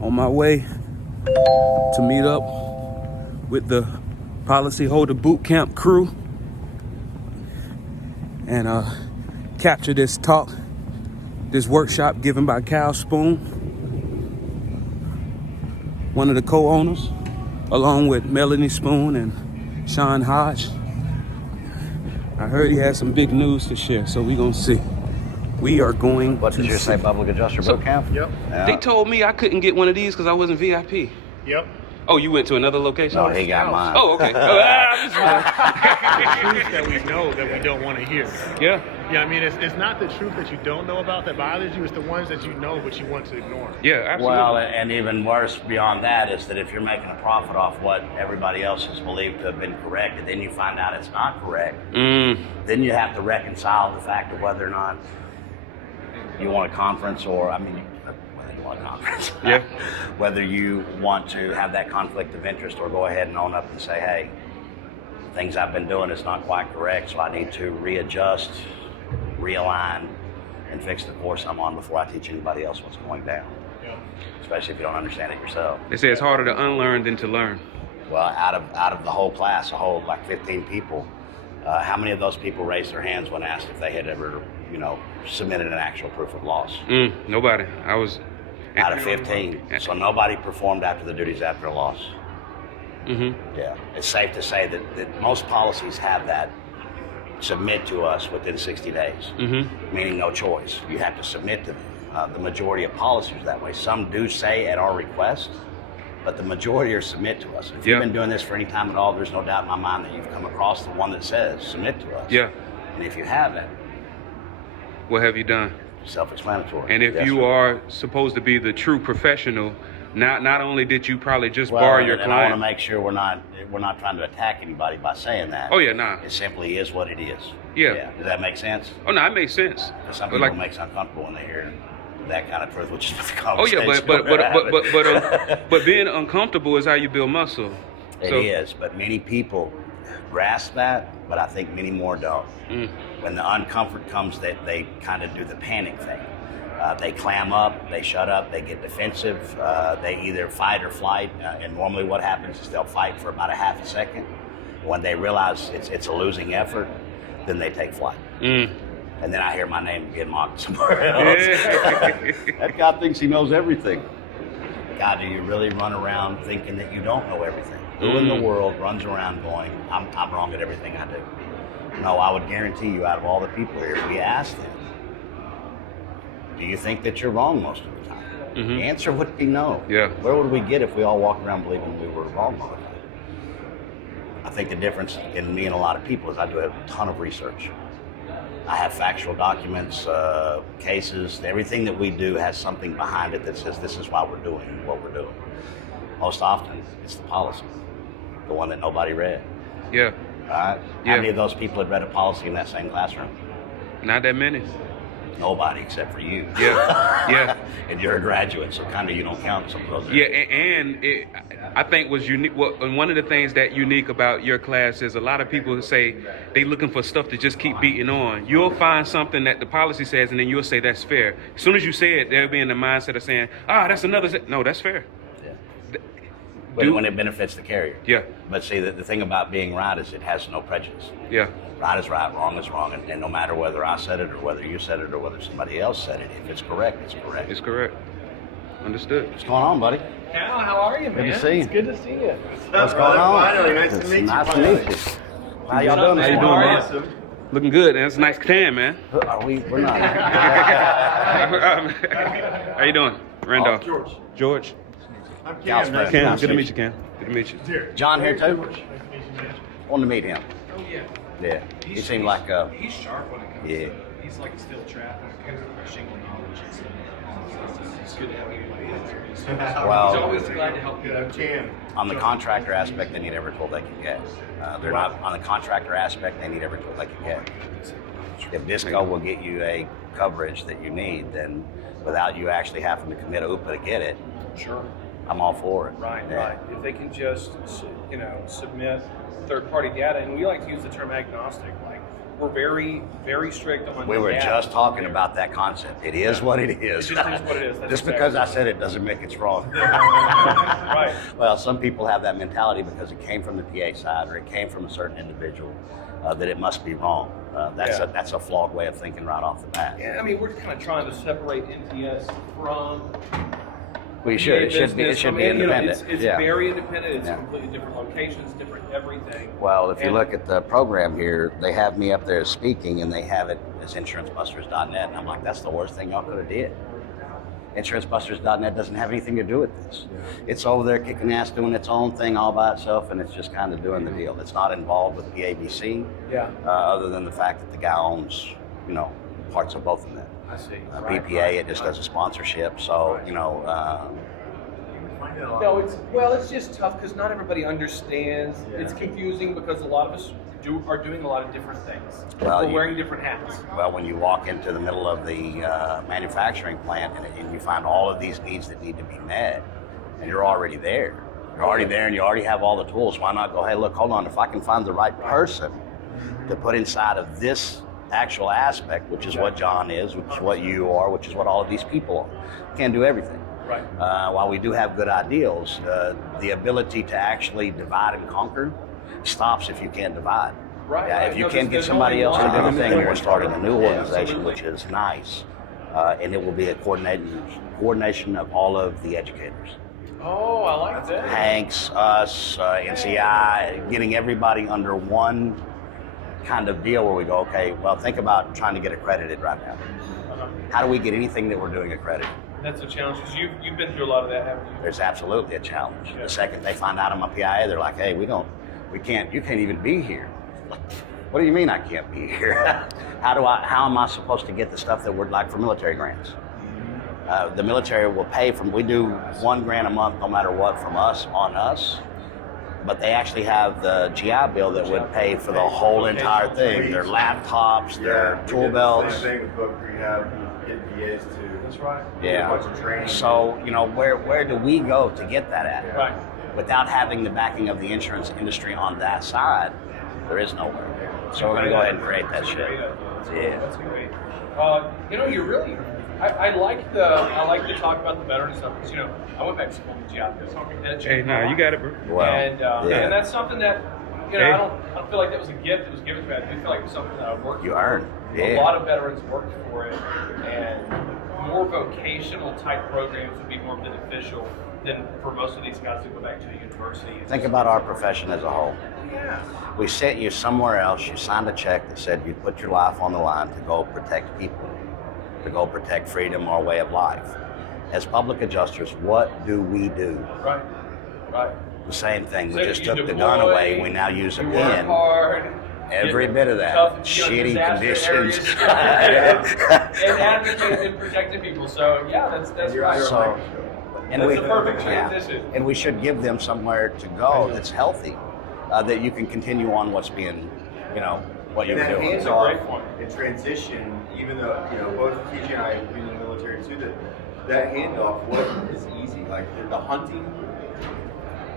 On my way to meet up with the policyholder boot camp crew and capture this talk, this workshop given by Cal Spoon, one of the co-owners, along with Melanie Spoon and Sean Hodge. I heard he has some big news to share, so we're gonna see. We are going. What did you say, public adjuster boot camp? Yep. Yeah. They told me I couldn't get one of these because I wasn't VIP. Yep. Oh, you went to another location? No, he got mine. Oh, okay. Truth that we know that we don't want to hear. Yeah. Yeah, I mean, it's not the truth that you don't know about that bothers you. It's the ones that you know but you want to ignore. Yeah, absolutely. Well, and even worse beyond that is that if you're making a profit off what everybody else has believed to have been correct, and then you find out it's not correct, then you have to reconcile the fact of whether or not you want a conference or, whether you want a conference. Yeah. Whether you want to have that conflict of interest or go ahead and own up and say, hey, things I've been doing is not quite correct, so I need to readjust, realign, and fix the course I'm on before I teach anybody else what's going down. Yeah. Especially if you don't understand it yourself. They say it's harder to unlearn than to learn. Well, out of the whole class, like 15 people, how many of those people raised their hands when asked if they had ever, submitted an actual proof of loss? Nobody. I was out of 15. So nobody performed after the duties after a loss. Yeah, it's safe to say that most policies have that submit to us within 60 days, meaning no choice. You have to submit to them. The majority of policies are that way. Some do say at our request, but the majority are submit to us. If you've been doing this for any time at all, there's no doubt in my mind that you've come across the one that says submit to us. Yeah. And if you haven't, what have you done? Self-explanatory. And if Yes, you sir. are supposed to be the true professional, not only did you probably just bar your and client. I want to make sure we're not trying to attack anybody by saying that. Oh yeah, nah. It simply is what it is. Yeah. Does that make sense? Oh no, it makes sense. Because some But people like, makes uncomfortable when they hear that kind of truth, which is what the oh yeah, conversation. but being uncomfortable is how you build muscle. It is, but many people grasp that, but I think many more don't. When the uncomfort comes, they kind of do the panic thing. They clam up, they shut up, they get defensive, they either fight or flight, and normally what happens is they'll fight for about a half a second. When they realize it's a losing effort, then they take flight. And then I hear my name get mocked somewhere else. That guy thinks he knows everything. God, do you really run around thinking that you don't know everything? Who in the world runs around going, I'm wrong at everything I do? No, I would guarantee you, out of all the people here, if we asked them, do you think that you're wrong most of the time? The answer would be no. Yeah. Where would we get if we all walked around believing we were wrong all the time? I think the difference in me and a lot of people is I do a ton of research. I have factual documents, cases. Everything that we do has something behind it that says this is why we're doing what we're doing. Most often, it's the policy, the one that nobody read. Yeah. All right? Yeah. How many of those people had read a policy in that same classroom? Not that many. Nobody except for you. Yeah. And you're a graduate, so kind of you don't count some of those. Yeah, and I think was unique. And one of the things that unique about your class is a lot of people say they looking for stuff to just keep beating on. You'll find something that the policy says, and then you'll say that's fair. As soon as you say it, they'll be in the mindset of saying, that's another. No, that's fair. But when it benefits the carrier. Yeah. But see, the thing about being right is it has no prejudice. Yeah. Right is right, wrong is wrong, and no matter whether I said it or whether you said it or whether somebody else said it, if it's correct, it's correct. It's correct. Understood. What's going on, buddy? Cal, how are you, man? Good to see you. It's good to see you. What's going on? Finally, nice to meet you. Nice to meet you. How y'all doing? How you doing, How man? are you? Looking good. That's a nice tan, man. Are we? We're not. How you doing, Randolph? George. I'm Cal's Cam. friend. Cam, Nice good to to meet you, Cam. Good to meet you. Here. John here too. Wanted to meet him. Oh, yeah. Yeah. He seemed like He's sharp when it comes Yeah. to he's like a steel trap when it comes to shingle knowledge. It's good to have anybody he's Well, always glad to help you. I'm Cam. on the contractor aspect, they need every tool they can get. They're not on the contractor aspect. They need every tool they can get. If Disco will get you a coverage that you need, then without you actually having to commit a UPA to get it, Sure. I'm all for it. Right, Yeah. right. If they can just, submit third-party data, and we like to use the term agnostic, like we're very, very strict on. We were that. just talking about that concept. It is what it is. It just is what it is. That's Just exactly because I right. said it doesn't make it wrong. Right. Well, some people have that mentality because it came from the PA side or it came from a certain individual that it must be wrong. That's a flawed way of thinking right off the bat. Yeah, I mean, we're kind of trying to separate MTS from. We should. It should be. It business. should I be mean, independent. It's Yeah. very independent. It's Yeah. completely different locations, different everything. Well, if you And- look at the program here, they have me up there speaking, and they have it as insurancebusters.net, and I'm like, that's the worst thing y'all could have did. Insurancebusters.net doesn't have anything to do with this. It's over there kicking ass, doing its own thing all by itself, and it's just kind of doing the deal. It's not involved with PABC, Yeah. other than the fact that the guy owns, parts of both of them. I see. BPA, it just does a sponsorship, so It's just tough because not everybody understands. It's confusing because a lot of us are doing a lot of different things. Well, We're wearing different hats. Well, when you walk into the middle of the manufacturing plant and you find all of these needs that need to be met, and you're already there. You're already there and you already have all the tools. Why not go, hey, look, hold on. If I can find the right person to put inside of this actual aspect, which is what John is, which is what you are, which is what all of these people are, can't do everything. Right. While we do have good ideals, the ability to actually divide and conquer stops if you can't divide. Right. Yeah, right. if you No, can't get there's somebody else only to do one. the thing, we're starting a new organization, absolutely. which is nice, and it will be a coordination of all of the educators. Oh, I like that. Hanks, us, NCI, getting everybody under one kind of deal where we go, okay, well, think about trying to get accredited right now. How do we get anything that we're doing accredited? That's a challenge because you've been through a lot of that, haven't you? There's absolutely a challenge. Yeah. The second they find out I'm a PIA, they're like, hey, you can't even be here. What do you mean I can't be here? How am I supposed to get the stuff that we're like for military grants? The military will pay we do $1,000 a month no matter what from us on us, but they actually have the GI Bill that would pay for the whole entire thing. Their laptops, their tool belts. Same thing with book rehab, get PAs to That's right. Yeah. a bunch of training. So, where do we go to get that at? Right. Without having the backing of the insurance industry on that side, there is nowhere. So we're gonna go ahead and create that shit. Yeah. That's great. You really. I like to talk about the veteran stuff because I went back to school with GI Bill. Hey, no, you got it, bro. Well, and that's something that Hey. I don't feel like that was a gift that was given to me. I do feel like it was something that I worked You for. earned. A Yeah. lot of veterans worked for it, and more vocational type programs would be more beneficial than for most of these guys to go back to a university. Think about our profession as a whole. Yeah. We sent you somewhere else, you signed a check that said you put your life on the line to go protect people, to go protect freedom or way of life. As public adjusters, what do we do? Right. Right. The same thing. We So just you took the gun deploy, away. We now use a you work pen. hard. Every get bit of that. tough, Shitty disaster conditions. areas, and advocating and protecting people. So that's right. So, and That's the perfect yeah. transition. And we should give them somewhere to go that's healthy, that you can continue on what's being, what you're And that doing. That's a handoff great point. and transition, even though, both TJ and I have been in the military too, that handoff wasn't as easy. Like the hunting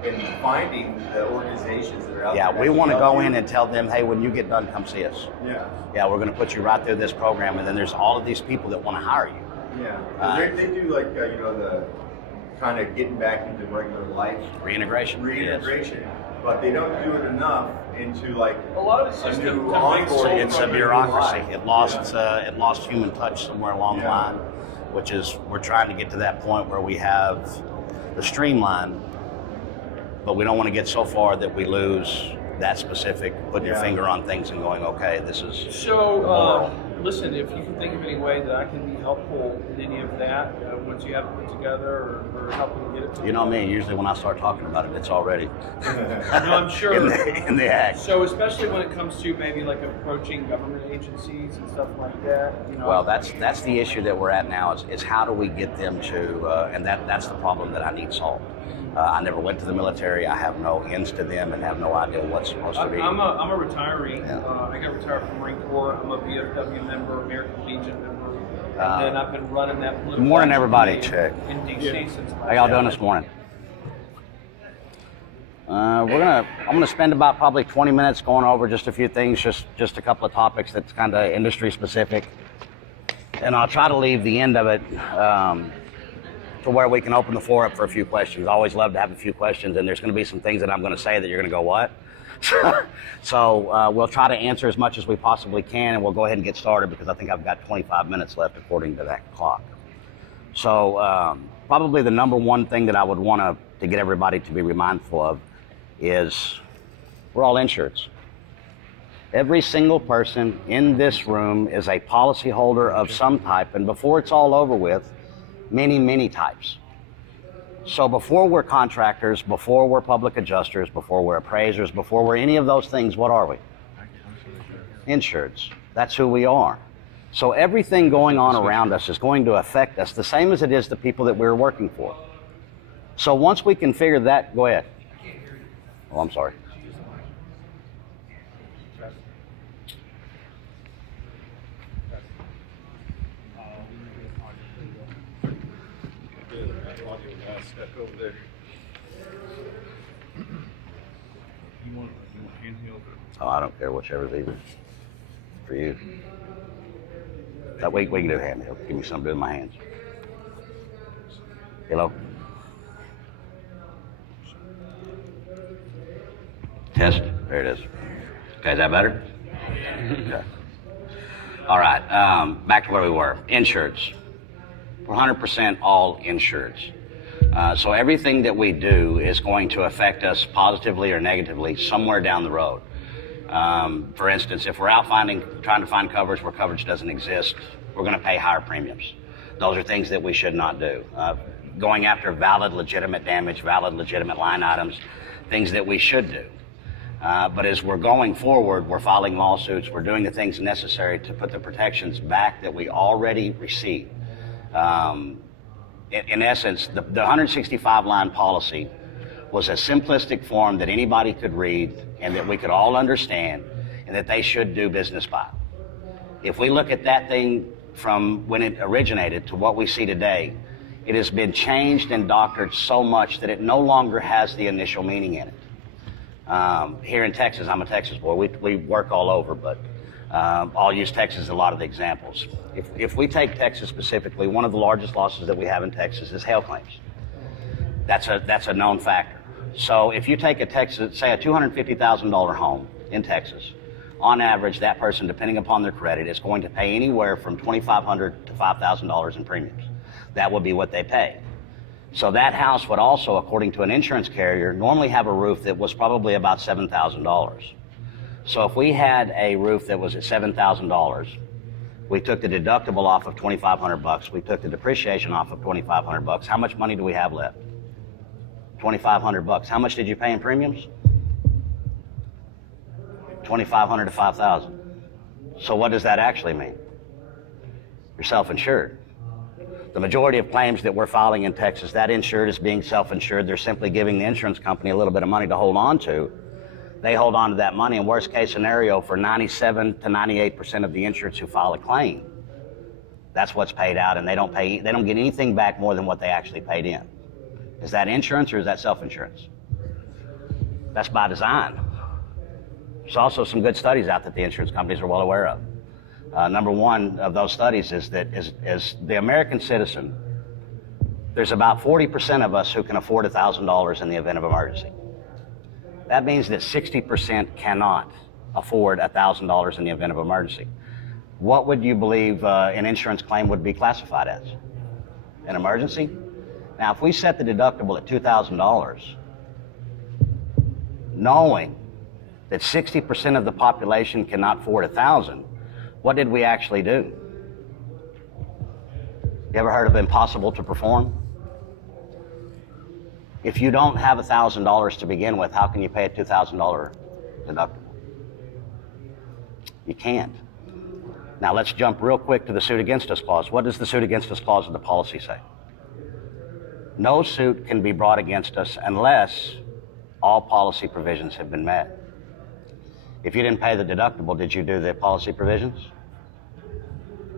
and finding the organizations that are out Yeah, there. we that want to help go you. in and tell them, hey, when you get done, come see us. Yeah. Yeah, we're going to put you right through this program, and then there's all of these people that want to hire you. Yeah. 'Cause they do like, the kind of getting back into regular life. Reintegration. Reintegration. But they don't do it enough into like A lot of it's a just new to make onboarding. soul It's a from your bureaucracy. life. It lost human touch somewhere along the Yeah. line, which is we're trying to get to that point where we have the streamline, but we don't want to get so far that we lose that specific, putting your Yeah. finger on things and going, okay, this is So, moral. listen, if you can think of any way that I can be helpful in any of that, once you have it put together or helping get it put You know me, usually when I start talking about it, it's already No, I'm sure. in the act. So, especially when it comes to maybe like approaching government agencies and stuff like that, Well, that's the issue that we're at now is how do we get them to, and that's the problem that I need solved. I never went to the military. I have no ends to them and have no idea what's supposed to be. I'm a retiree. Yeah. I got retired from Marine Corps. I'm a VFW member, American Legion member, and then I've been running that political Good morning, everybody. activity in DC since How y'all doing this morning? I'm gonna spend about probably 20 minutes going over just a few things, just a couple of topics that's kind of industry specific, and I'll try to leave the end of it to where we can open the floor up for a few questions. I always love to have a few questions, and there's going to be some things that I'm going to say that you're going to go, what? So we'll try to answer as much as we possibly can, and we'll go ahead and get started because I think I've got 25 minutes left according to that clock. So probably the number one thing that I would want to get everybody to be mindful of is we're all insureds. Every single person in this room is a policyholder of some type, and before it's all over with, many types. So before we're contractors, before we're public adjusters, before we're appraisers, before we're any of those things, what are we? Insureds. That's who we are. So everything going on around us is going to affect us the same as it is the people that we're working for. So once we can figure that, go ahead. Oh, I'm sorry. Step over there. You want handheld? Oh, I don't care, whichever's easier for you. That we can do handheld. Give me something to do with my hands. Hello? Test. There it is. Okay, is that better? Okay. All right, back to where we were. Insureds. We're 100% all insureds. So everything that we do is going to affect us positively or negatively somewhere down the road. For instance, if we're out trying to find coverage where coverage doesn't exist, we're going to pay higher premiums. Those are things that we should not do. Going after valid, legitimate damage, valid, legitimate line items, things that we should do. But as we're going forward, we're filing lawsuits, we're doing the things necessary to put the protections back that we already received. In essence, the 165-line policy was a simplistic form that anybody could read and that we could all understand and that they should do business by. If we look at that thing from when it originated to what we see today, it has been changed and doctored so much that it no longer has the initial meaning in it. Here in Texas, I'm a Texas boy, we work all over, but I'll use Texas as a lot of the examples. If we take Texas specifically, one of the largest losses that we have in Texas is hail claims. That's a known factor. So if you take say a $250,000 home in Texas, on average, that person, depending upon their credit, is going to pay anywhere from $2,500 to $5,000 in premiums. That would be what they pay. So that house would also, according to an insurance carrier, normally have a roof that was probably about $7,000. So if we had a roof that was at $7,000, we took the deductible off of $2,500, we took the depreciation off of $2,500, how much money do we have left? $2,500. How much did you pay in premiums? $2,500 to $5,000. So what does that actually mean? You're self-insured. The majority of claims that we're filing in Texas, that insured is being self-insured. They're simply giving the insurance company a little bit of money to hold on to. They hold on to that money, and worst case scenario, for 97 to 98% of the insureds who file a claim, that's what's paid out, and they don't get anything back more than what they actually paid in. Is that insurance or is that self-insurance? That's by design. There's also some good studies out that the insurance companies are well aware of. Number one of those studies is that as the American citizen, there's about 40% of us who can afford $1,000 in the event of emergency. That means that 60% cannot afford $1,000 in the event of emergency. What would you believe an insurance claim would be classified as? An emergency? Now, if we set the deductible at $2,000, knowing that 60% of the population cannot afford $1,000, what did we actually do? You ever heard of impossible to perform? If you don't have $1,000 to begin with, how can you pay a $2,000 deductible? You can't. Now let's jump real quick to the suit against us clause. What does the suit against us clause of the policy say? No suit can be brought against us unless all policy provisions have been met. If you didn't pay the deductible, did you do the policy provisions?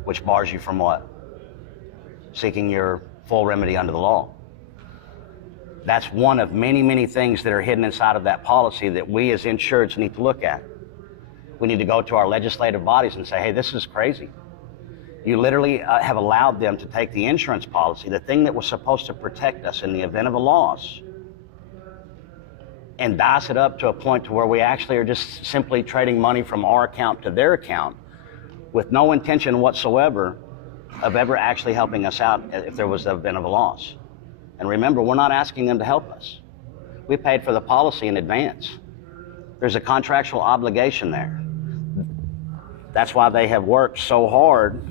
Which bars you from what? Seeking your full remedy under the law. That's one of many, many things that are hidden inside of that policy that we as insureds need to look at. We need to go to our legislative bodies and say, hey, this is crazy. You literally have allowed them to take the insurance policy, the thing that was supposed to protect us in the event of a loss, and dice it up to a point to where we actually are just simply trading money from our account to their account with no intention whatsoever of ever actually helping us out if there was the event of a loss. And remember, we're not asking them to help us. We paid for the policy in advance. There's a contractual obligation there. That's why they have worked so hard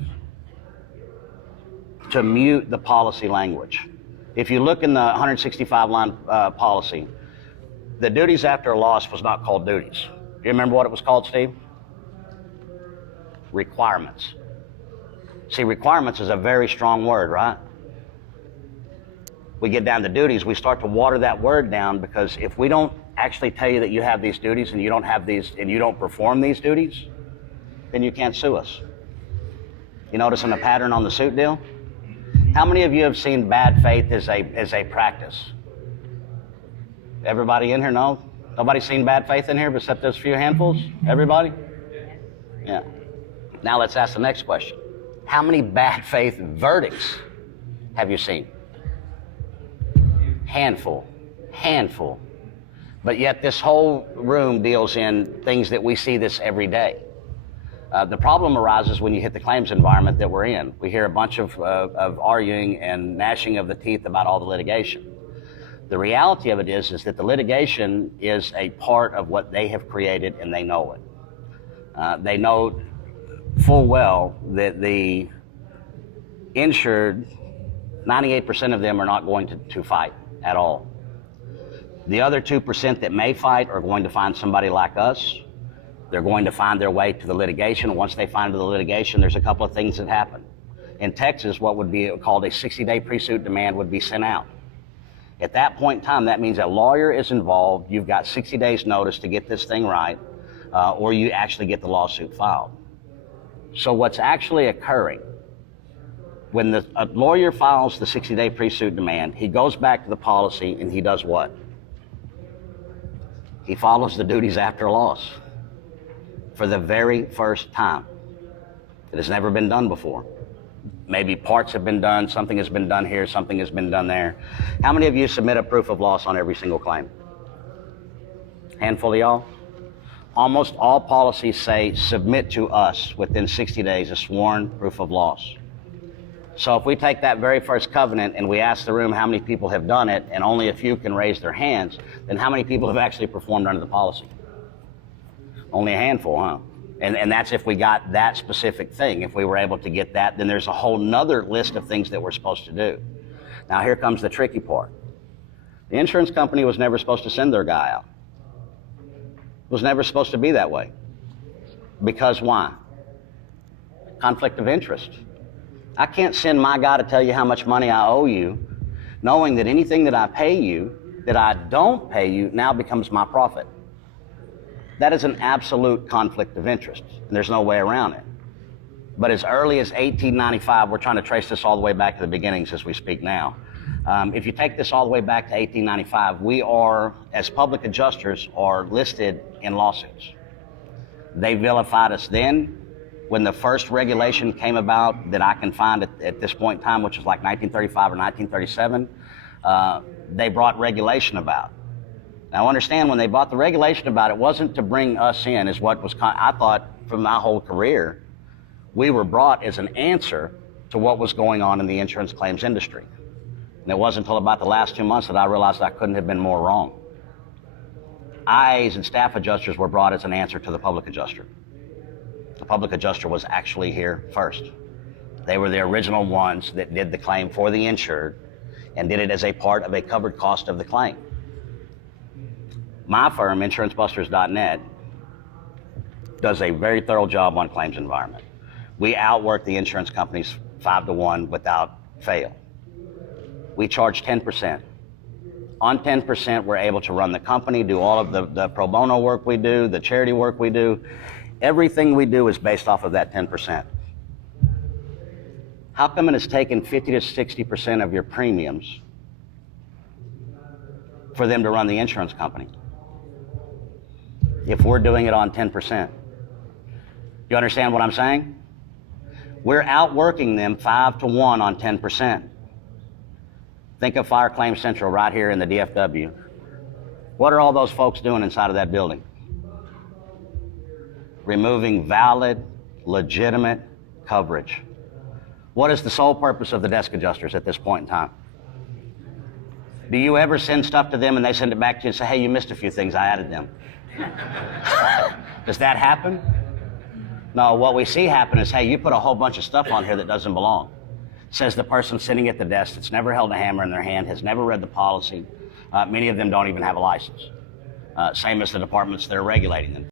to mute the policy language. If you look in the 165-line policy, the duties after a loss was not called duties. Do you remember what it was called, Steve? Requirements. See, requirements is a very strong word, right? We get down to duties, we start to water that word down, because if we don't actually tell you that you have these duties and you don't have these and you don't perform these duties, then you can't sue us. You noticing a pattern on the suit deal? How many of you have seen bad faith as a practice? Everybody in here? No? Nobody's seen bad faith in here except those few handfuls? Everybody? Yeah. Now let's ask the next question. How many bad faith verdicts have you seen? Handful. But yet this whole room deals in things that we see this every day. The problem arises when you hit the claims environment that we're in. We hear a bunch of arguing and gnashing of the teeth about all the litigation. The reality of it is that the litigation is a part of what they have created, and they know it. They know full well that the insured, 98% of them are not going to fight at all. The other 2% that may fight are going to find somebody like us. They're going to find their way to the litigation. Once they find the litigation, there's a couple of things that happen. In Texas, what would be called a 60-day pre-suit demand would be sent out. At that point in time, that means a lawyer is involved. You've got 60 days notice to get this thing right, or you actually get the lawsuit filed. So what's actually occurring, when a lawyer files the 60-day pre-suit demand, he goes back to the policy and he does what? He follows the duties after a loss for the very first time. It has never been done before. Maybe parts have been done, something has been done here, something has been done there. How many of you submit a proof of loss on every single claim? Handful of y'all? Almost all policies say submit to us within 60 days a sworn proof of loss. So if we take that very first covenant and we ask the room how many people have done it, and only a few can raise their hands, then how many people have actually performed under the policy? Only a handful, huh? And that's if we got that specific thing. If we were able to get that, then there's a whole nother list of things that we're supposed to do. Now here comes the tricky part. The insurance company was never supposed to send their guy out. It was never supposed to be that way. Because why? Conflict of interest. I can't send my guy to tell you how much money I owe you, knowing that anything that I pay you, that I don't pay you, now becomes my profit. That is an absolute conflict of interest, and there's no way around it. But as early as 1895, we're trying to trace this all the way back to the beginnings as we speak now. If you take this all the way back to 1895, we are, as public adjusters, are listed in lawsuits. They vilified us then. When the first regulation came about that I can find at this point in time, which was like 1935 or 1937, they brought regulation about. Now understand, when they brought the regulation about, it wasn't to bring us in, is what was, I thought from my whole career, we were brought as an answer to what was going on in the insurance claims industry. And it wasn't until about the last 2 months that I realized I couldn't have been more wrong. IAs and staff adjusters were brought as an answer to the public adjuster. The public adjuster was actually here first. They were the original ones that did the claim for the insured and did it as a part of a covered cost of the claim. My firm, insurancebusters.net, does a very thorough job on claims environment. We outwork the insurance companies 5-to-1 without fail. We charge 10%. On 10%, we're able to run the company, do all of the pro bono work we do, the charity work we do. Everything we do is based off of that 10%. How come it has taken 50 to 60% of your premiums for them to run the insurance company if we're doing it on 10%. You understand what I'm saying? We're outworking them 5 to 1 on 10%. Think of Fire Claim Central right here in the DFW. What are all those folks doing inside of that building? Removing valid, legitimate coverage. What is the sole purpose of the desk adjusters at this point in time? Do you ever send stuff to them and they send it back to you and say, hey, you missed a few things, I added them? Does that happen? No, what we see happen is, hey, you put a whole bunch of stuff on here that doesn't belong. Says the person sitting at the desk that's never held a hammer in their hand, has never read the policy. Many of them don't even have a license. Same as the departments that are regulating them.